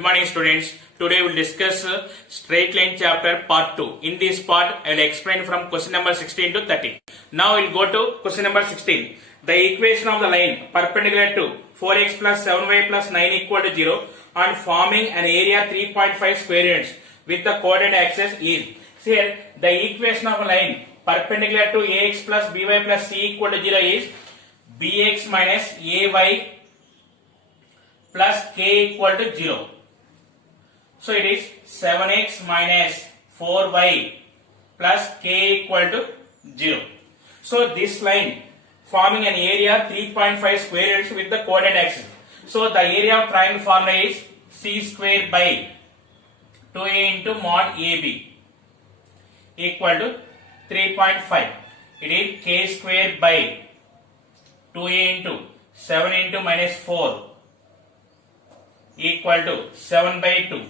Good morning students. Today we will discuss straight line chapter part 2. In this part I will explain from question number 16 to 30. Now we will go to question number 16. The equation of the line perpendicular to 4x plus 7y plus 9 equal to 0 and forming an area 3.5 square units with the coordinate axis is. Here the equation of a line perpendicular to ax plus by plus c equal to 0 is bx minus ay plus k equal to 0. So it is 7x minus 4y plus k equal to 0. So this line forming an area 3.5 square units with the coordinate axis. So the area of triangle formula is c square by 2a into mod ab equal to 3.5. It is k square by 2a into 7 into minus 4 equal to 7 by 2.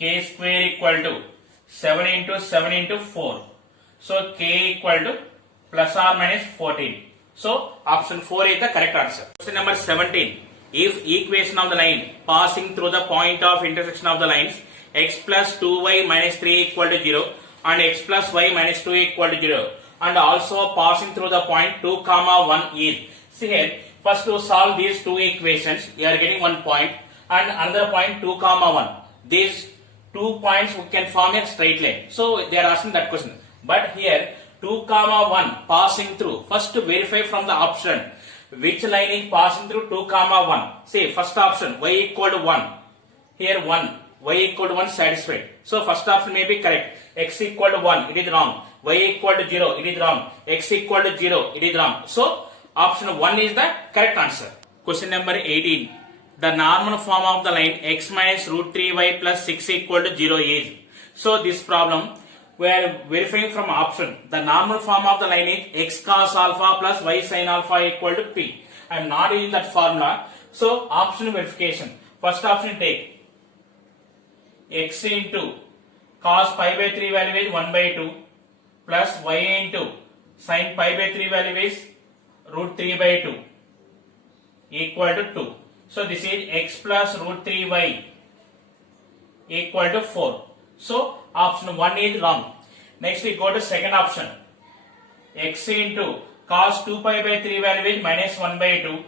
K square equal to 7 into 7 into 4. So k equal to plus or minus 14. So option 4 is the correct answer. Question number 17. If equation of the line passing through the point of intersection of the lines x plus 2y minus 3 equal to 0 and x plus y minus 2 equal to 0 and also passing through the point 2 comma 1 is. See here, first to solve these two equations, you are getting one point and another point 2 comma 1. These 2 points we can form a straight line. So they are asking that question. But here 2 comma 1 passing through. First to verify from the option which line is passing through 2 comma 1. Say first option y equal to 1. Here 1. Y equal to 1 satisfied. So first option may be correct. X equal to 1. It is wrong. Y equal to 0. It is wrong. X equal to 0. It is wrong. So option 1 is the correct answer. Question number 18. The normal form of the line x minus root 3y plus 6 equal to 0 is. So this problem we are verifying from option. The normal form of the line is x cos alpha plus y sin alpha equal to p. I am not using that formula. So option verification. First option take x into cos pi by 3 value is 1 by 2 plus y into sin pi by 3 value is root 3 by 2 equal to 2. So this is x plus root 3y equal to 4. So option 1 is wrong. Next we go to second option. X into cos 2 pi by 3 value is minus 1 by 2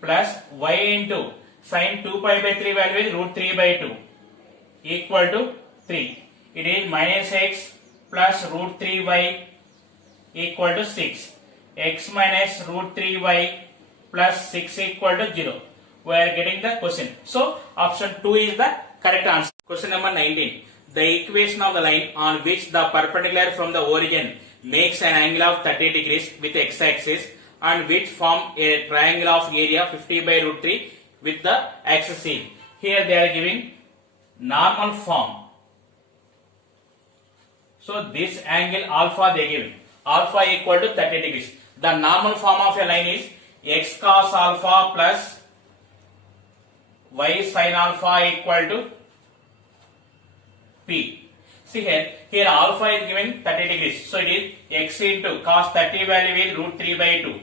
plus y into sin 2 pi by 3 value is root 3 by 2 equal to 3. It is minus x plus root 3y equal to 6. X minus root 3y plus 6 equal to 0. We are getting the question. So option 2 is the correct answer. Question number 19. The equation of the line on which the perpendicular from the origin makes an angle of 30 degrees with x-axis and which form a triangle of area 50 by root 3 with the axis C. Here they are giving normal form. So this angle alpha they give. Alpha equal to 30 degrees. The normal form of a line is x cos alpha plus y sin alpha equal to p. See here alpha is given 30 degrees. So it is x into cos 30 value is root 3 by 2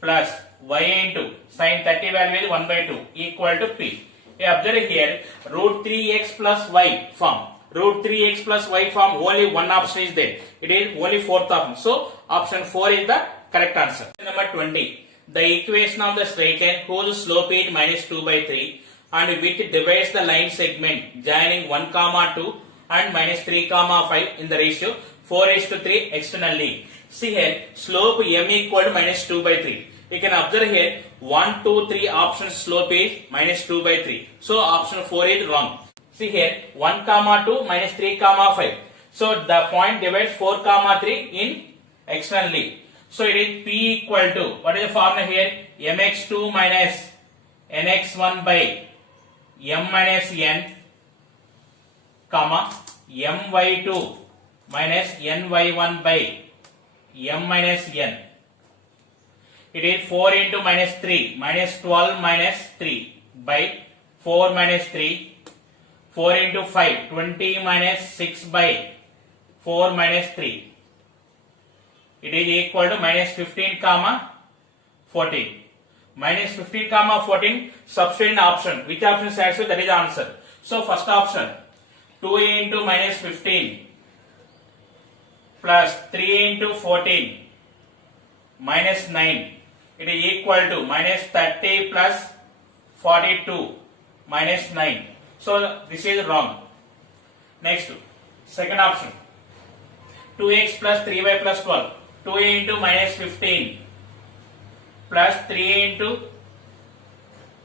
plus y into sin 30 value is 1 by 2 equal to p. Observe here root 3x plus y form. Root 3x plus y form, only one option is there. It is only fourth option. So option 4 is the correct answer. Number 20. The equation of the straight line whose slope is minus 2 by 3 and which divides the line segment joining 1 comma 2 and minus 3 comma 5 in the ratio 4:3 externally. See here slope m equal to minus 2 by 3. You can observe here 1, 2, 3 option slope is minus 2 by 3. So option 4 is wrong. See here 1 comma 2 minus 3 comma 5. So the point divides 4 comma 3 in externally. So it is p equal to, what is the formula here? mx2 minus nx1 by m minus n comma my2 minus ny1 by m minus n. It is 4 into minus 3 minus 12 minus 3 by 4 minus 3. 4 into 5 20 minus 6 by 4 minus 3. It is equal to minus 15 comma 14 minus 15 comma 14, substitute in option. Which option satisfies? That is the answer. So first option, 2a into minus 15 plus 3a into 14 minus 9, it is equal to minus 30 plus 42 minus 9. So this is wrong. Next, second option, 2x plus 3y plus 12, 2a into minus 15 plus 3a into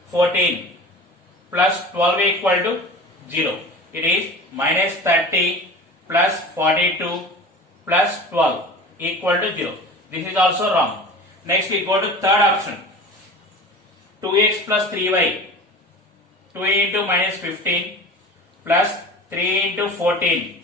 14 plus 12 equal to 0. It is minus 30 plus 42 plus 12 equal to 0. This is also wrong. Next we go to third option, 2x plus 3y, 2a into minus 15 plus 3 into 14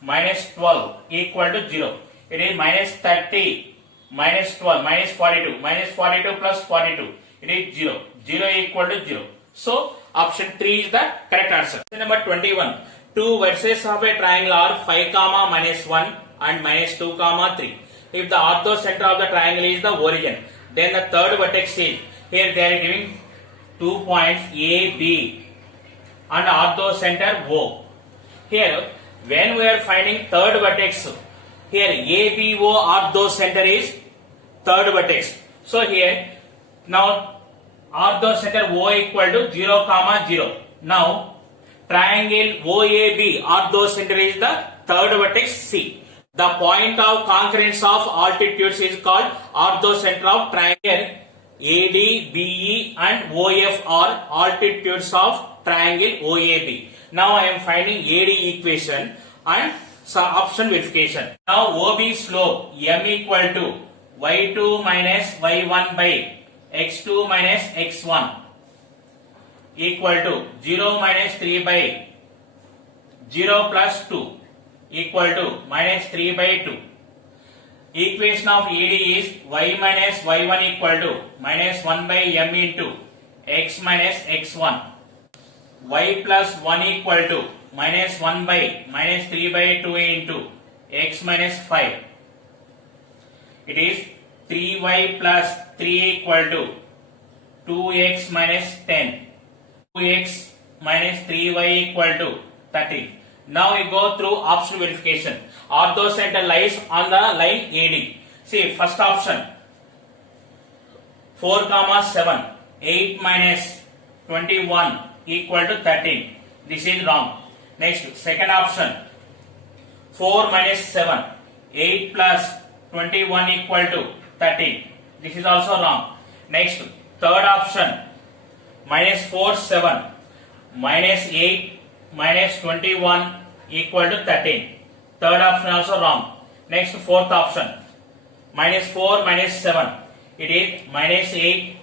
minus 12 equal to 0. It is minus 30 minus 12 minus 42, minus 42 plus 42, it is 0. 0 equal to 0. So option 3 is the correct answer. Question number 21. Two vertices of a triangle are 5 comma minus 1 and minus 2 comma 3. If the orthocenter of the triangle is the origin, then the third vertex is, here they are giving 2 points A, B and orthocenter O. Here when we are finding third vertex, here A, B, O orthocenter is third vertex. So here now orthocenter O equal to 0 comma 0. Now triangle OAB orthocenter is the third vertex C. The point of concurrence of altitudes is called orthocenter of triangle. AD, BE and OF are altitudes of triangle OAB. Now I am finding AD equation and option verification. Now OB slope M equal to y2 minus y1 by x2 minus x1 equal to 0 minus 3 by 0 plus 2 equal to minus 3 by 2. Equation of AD is y minus y1 equal to minus 1 by m into x minus x1. Y plus 1 equal to minus 1 by minus 3 by 2 into x minus 5. It is 3y plus 3 equal to 2x minus 10. 2x minus 3y equal to 30. Now we go through option verification. Orthocenter lies on the line AD. See first option, 4 comma 7, 8 minus 21 equal to 13. This is wrong. Next, second option, 4 minus 7, 8 plus 21 equal to 13. This is also wrong. Next, third option, minus 4, 7, minus 8, minus 21 equal to 13. Third option also wrong. Next, fourth option, minus 4 minus 7, it is minus 8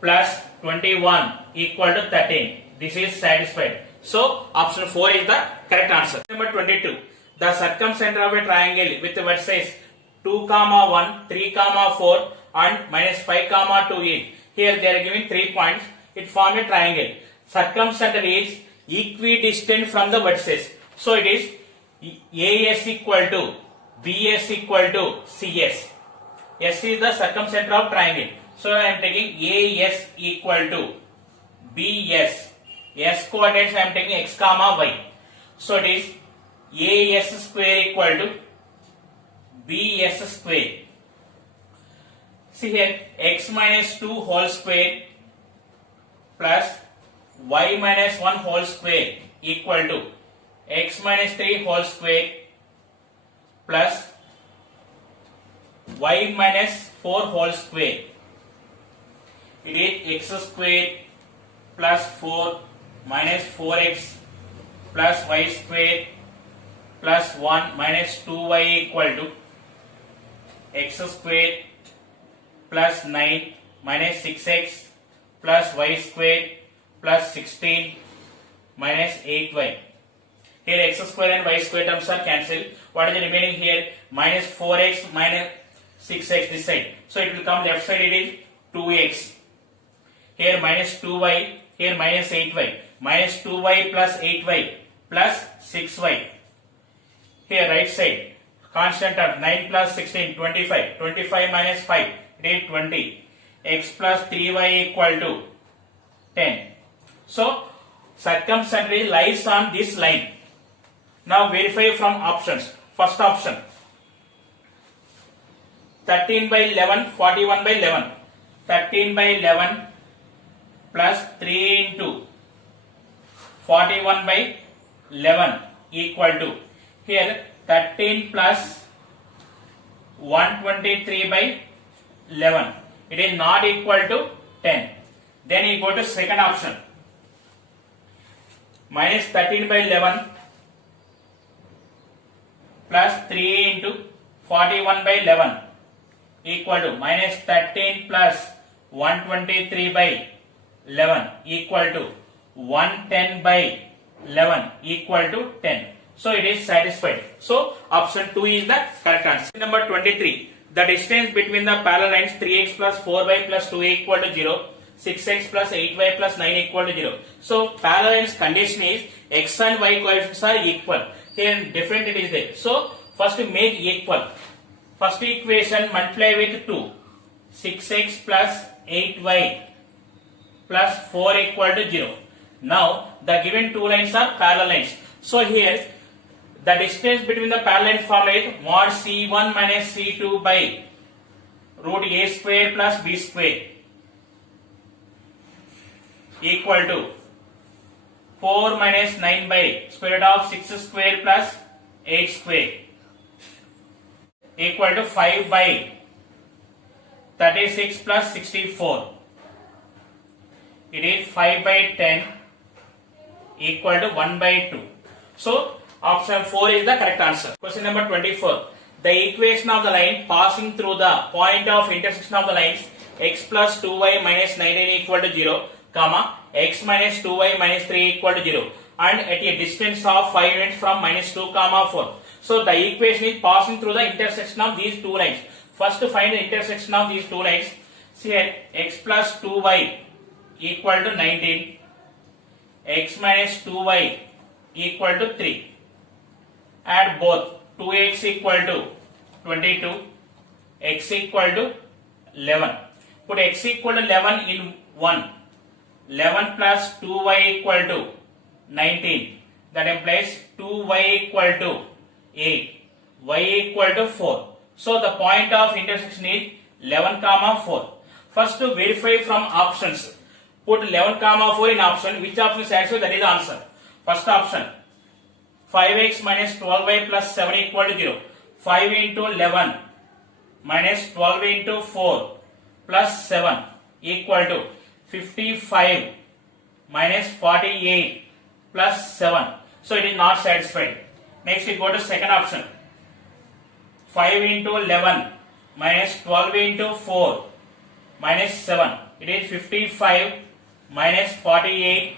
plus 21 equal to 13. This is satisfied. So option 4 is the correct answer. Number 22. The circumcenter of a triangle with vertices 2 comma 1, 3 comma 4 and minus 5 comma 2 is. Here they are giving 3 points. It forms a triangle. Circumcenter is equidistant from the vertices. So it is AS equal to BS equal to CS. S is the circumcenter of triangle. So I am taking AS equal to BS. S coordinates I am taking x comma y. So it is AS square equal to BS square. See here, x minus 2 whole square plus y minus 1 whole square equal to x minus 3 whole square plus y minus 4 whole square. It is x square plus 4 minus 4x plus y square plus 1 minus 2y equal to x square plus 9 minus 6x plus y square plus 16 minus 8y. Here x square and y square terms are cancelled. What is the remaining here? Minus 4x minus 6x this side. So it will come left side, it is 2x. Here minus 2y, here minus 8y. Minus 2y plus 8y plus 6y. Here right side, constant term 9 plus 16, 25. 25 minus 5, it is 20. x plus 3y equal to 10. So circumcentry lies on this line. Now verify from options. First option 13 by 11, 41 by 11. 13 by 11 plus 3 into 41 by 11 equal to, here 13 plus 123 by 11. It is not equal to 10. Then you go to second option. Minus 13 by 11 plus 3 into 41 by 11 equal to minus 13 plus 123 by 11 equal to 110 by 11 equal to 10. So it is satisfied. So option 2 is the correct answer. Number 23. The distance between the parallel lines 3x plus 4y plus 2a equal to 0, 6x plus 8y plus 9 equal to 0. So parallel lines condition is x and y coefficients are equal. Here different it is there. So first make equal. First equation multiply with 2. 6x plus 8y plus 4 equal to 0. Now the given two lines are parallel lines. So here the distance between the parallel lines form is mod C1 minus C2 by root a square plus b square equal to 4 minus 9 by square root of 6 square plus 8 square equal to 5 by 36 plus 64. It is 5 by 10 equal to 1 by 2. So option 4 is the correct answer. Question number 24. The equation of the line passing through the point of intersection of the lines x plus 2y minus 19 equal to 0, comma x minus 2y minus 3 equal to 0 and at a distance of 5 units from minus 2 comma 4. So the equation is passing through the intersection of these two lines. First to find the intersection of these two lines. See here x plus 2y equal to 19, x minus 2y equal to 3. Add both. 2x equal to 22, x equal to 11. Put x equal to 11 in 1. 11 plus 2y equal to 19. That implies 2y equal to 8. Y equal to 4. So the point of intersection is 11 comma 4. First to verify from options. Put 11 comma 4 in option. Which option is satisfied? That is the answer. First option 5x minus 12y plus 7 equal to 0. 5 into 11 minus 12 into 4 plus 7 equal to 55 minus 48 plus 7. So it is not satisfied. Next we go to second option. 5 into 11 minus 12 into 4 minus 7. It is 55 minus 48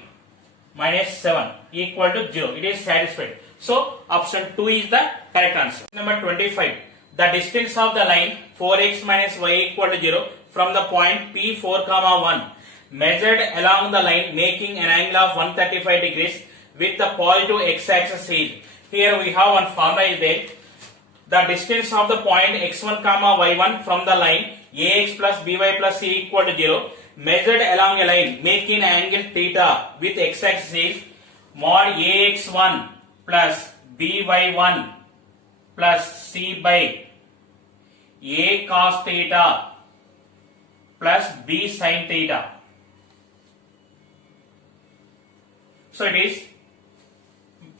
minus 7 equal to 0. It is satisfied. So option 2 is the correct answer. Number 25. The distance of the line 4x minus y equal to 0 from the point P4, 1 measured along the line making an angle of 135 degrees with the positive x-axis is. Here we have one formula is there. The distance of the point x1, y1 from the line ax plus by plus c equal to 0 measured along a line making an angle theta with x-axis is mod ax1 plus by1 plus c by a cos theta plus b sin theta. So it is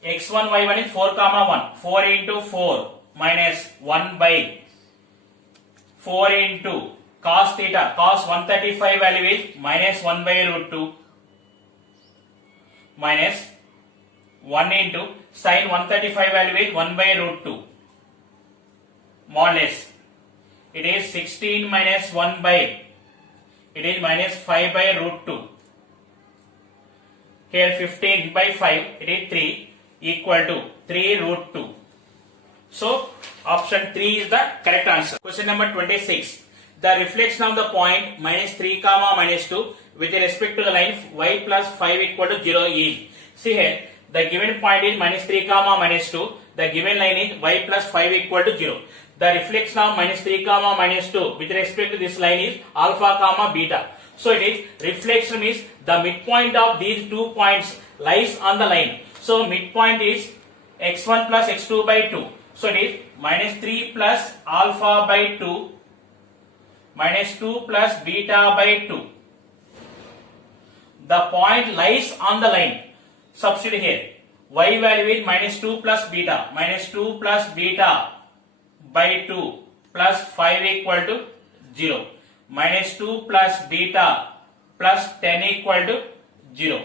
x1 y1 is 4 1. 4 into 4 minus 1 by 4 into cos theta. Cos 135 value is minus 1 by root 2 minus 1 into sin 135 value is 1 by root 2 modulus. It is 16 minus 1 by, it is minus 5 by root 2. Here 15 by 5, it is 3 equal to 3 root 2. So option 3 is the correct answer. Question number 26. The reflection of the point minus 3 minus 2 with respect to the line y plus 5 equal to 0 is. See here, the given point is minus 3 minus 2. The given line is y plus 5 equal to 0. the reflection of minus 3 comma minus 2 with respect to this line is alpha comma beta. So it is reflection means the midpoint of these 2 points lies on the line. So midpoint is x1 plus x2 by 2. So it is minus 3 plus alpha by 2 minus 2 plus beta by 2. The point lies on the line. Substitute here. Y value is minus 2 plus beta. Minus 2 plus beta by 2 plus 5 equal to 0. Minus 2 plus beta plus 10 equal to 0.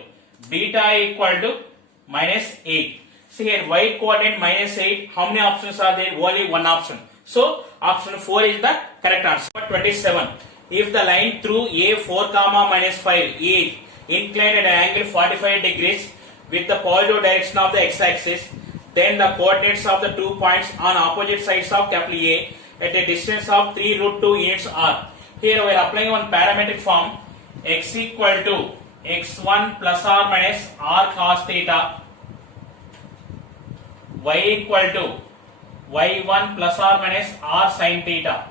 Beta equal to minus 8. See here, y coordinate minus 8. How many options are there? Only one option. So option 4 is the correct answer. 27. If the line through A4 comma minus 5 is inclined at an angle 45 degrees with the positive direction of the x-axis, then the coordinates of the 2 points on opposite sides of capital A at a distance of 3 root 2 units are. Here we are applying one parametric form, x equal to x1 plus or minus r cos theta, y equal to y1 plus or minus r sin theta.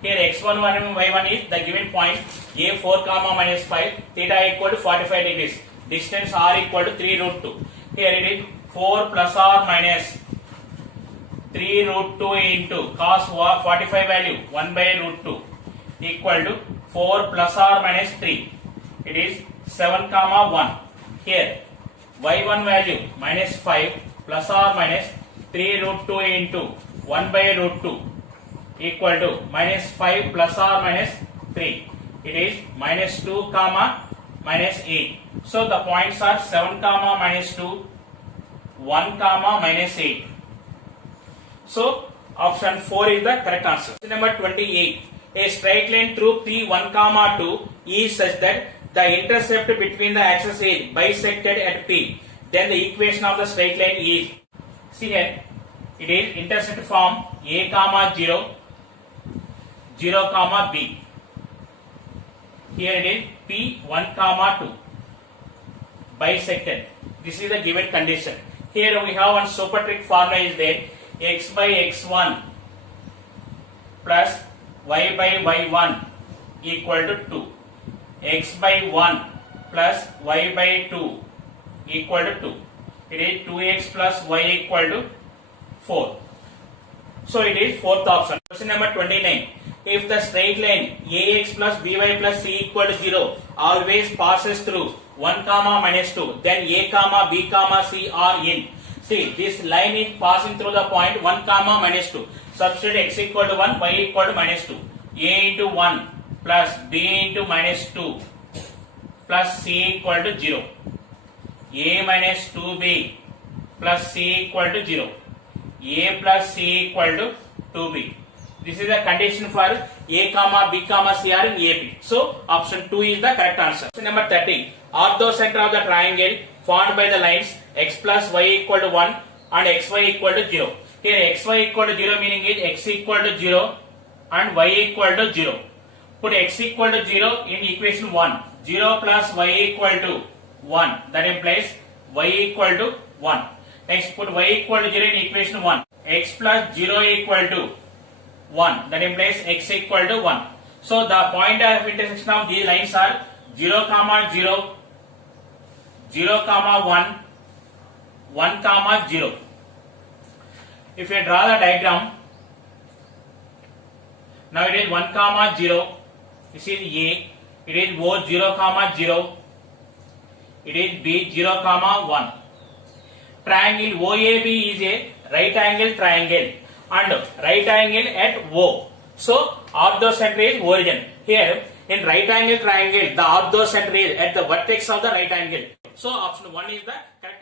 Here x1 and y1 is the given point A4 comma minus 5, theta equal to 45 degrees, distance r equal to 3 root 2. Here it is 4 plus or minus 3 root 2 into cos 45 value 1 by root 2 equal to 4 plus or minus 3. It is 7 comma 1. Here y1 value minus 5 plus or minus 3 root 2 into 1 by root 2 equal to minus 5 plus or minus 3. It is minus 2 comma minus 8. So the points are 7 comma minus 2, 1 comma minus 8. So option 4 is the correct answer. Number 28. A straight line through P1 comma 2 is such that the intercept between the axes is bisected at P. Then the equation of the straight line is, see here, it is intercept from A comma 0, 0 comma B. Here it is P1 comma 2 bisected. This is the given condition. Here we have one super trick formula is there, x by x1 plus y by y1 equal to 2. X by 1 plus y by 2 equal to 2. It is 2x plus y equal to 4. So it is fourth option. Question number 29. If the straight line ax plus by plus c equal to 0 always passes through 1 comma minus 2, then a comma b comma c are in. See, this line is passing through the point 1 comma minus 2. Substitute x equal to 1, y equal to minus 2. A into 1 plus b into minus 2 plus c equal to 0. A minus 2b plus c equal to 0. A plus c equal to 2b. This is the condition for a comma b comma c are in AP. So option 2 is the correct answer. Question number 30. Orthocenter of the triangle formed by the lines x plus y equal to 1 and xy equal to 0. Here xy equal to 0 meaning is x equal to 0 and y equal to 0. Put x equal to 0 in equation 1. 0 plus y equal to 1. That implies y equal to 1. Next put y equal to 0 in equation 1. X plus 0 equal to 1. That implies x equal to 1. So the point of intersection of these lines are 0 comma 0, 0 comma 1, 1 comma 0. If you draw the diagram, now it is 1 comma 0, this is A, it is O 0 comma 0, it is B 0 comma 1. Triangle OAB is a right angle triangle and right angle at O. So orthocenter is origin. Here in right angle triangle, the orthocenter is at the vertex of the right angle. So option 1 is the correct.